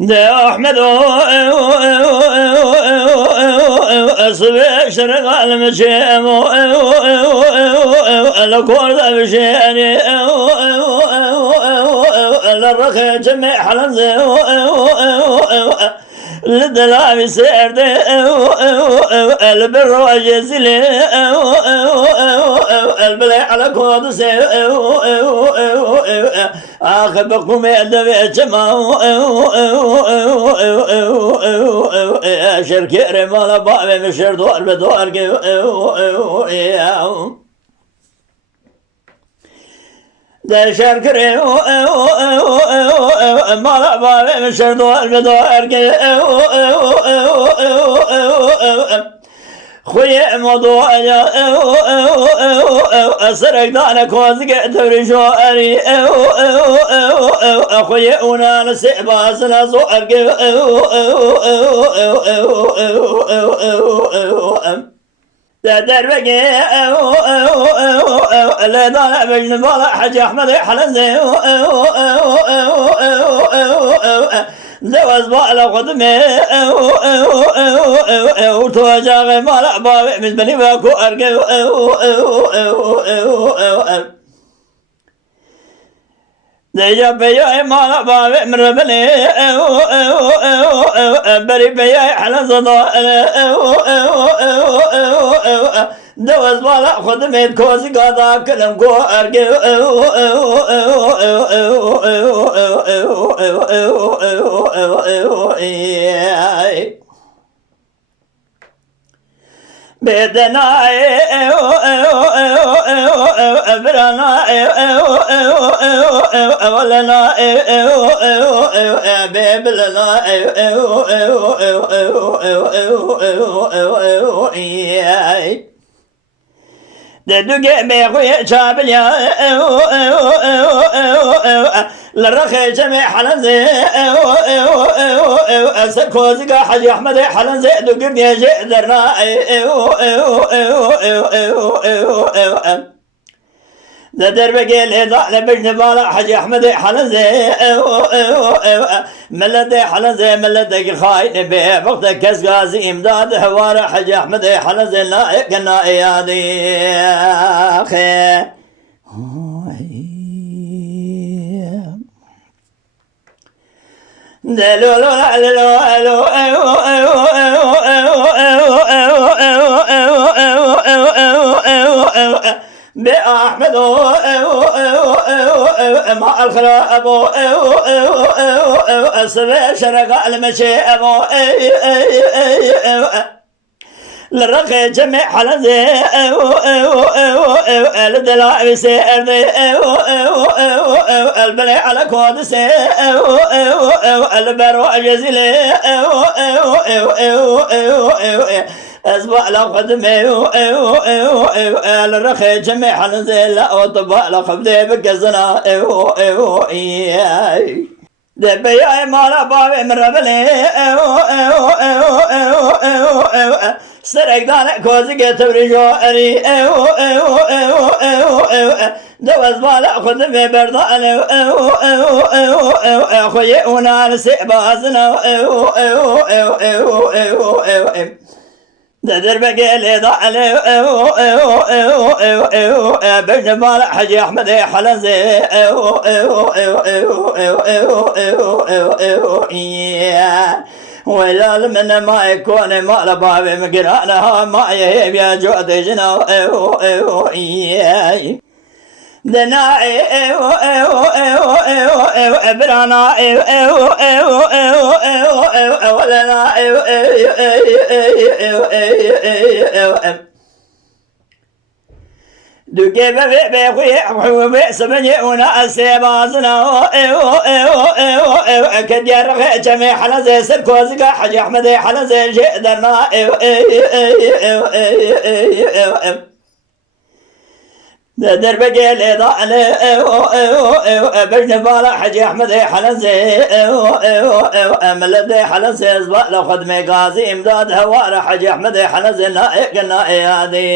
ده أحمد صبي شرق المشيم الكورد بشيني الرخي جميع حلنزي للدلاب سيرد البر وجزلي البلي على كود سير آخبكم يدبي جمع شركي رمال بابي مشير دوار بدوار ده شركري مال بابي مشير دوار بدوار خويا موضوع أسرق دانا كوزق تبرشو أري خويا ونا نسيباس نزوار دربقي لا دانا بجن بالا حج أحمد حلنزي زواز بالا قدمي وتواجه مالا بابي من بني باكو أرقي ديجا بياي مالا بابي من ربني بري بياي حلا صدا دواز بالا خدمي كوزي قادا كلم كو أرقي بدنا برنا ولنا ببلنا ددوجي بيخوي شابليا للرخي جميع حلنزي سركوزي حاج احمد حلنزي دوقر يجي درنا ده دربقي الهضاء لبجن بالا حاج احمد حلنزي ملدي حلنزي ملدي خاين بيه وقت كاس غازي امداد هوار حاج احمد حلنزي نائق نائيادي اخي بأحمد مع الخراب السبع شرق المشي للرقي جميع حلنزي الدلاء سير البلي على كود سير البرو جزيلي أسبوع لقدمي الرخي جميع حلنزي لا وطبع لقبدي بكزنا دبياي مالا بابي من ربلي سرق دانا كوزي تبريجو أري دواز مالا خدمي بردان خوي ونا نسيبازنا دربقي الهضاء بجن بالا حجي احمد حلنزي ولا من ما يكون مال بابي مقرانها ما يهيب يا جود جنا دنا برانا ولنا دوكي بخوي سبني ونا سيبازنا كدير جميع حلزي سركوزي حاج احمد حلزي جدرنا در بقيل ضعني بجن بالا حجي احمد حلنسي ملدي حلنسي اصبع لو خدمي غازي امداد هوار حجي احمد حلنسي نائق نائي هذه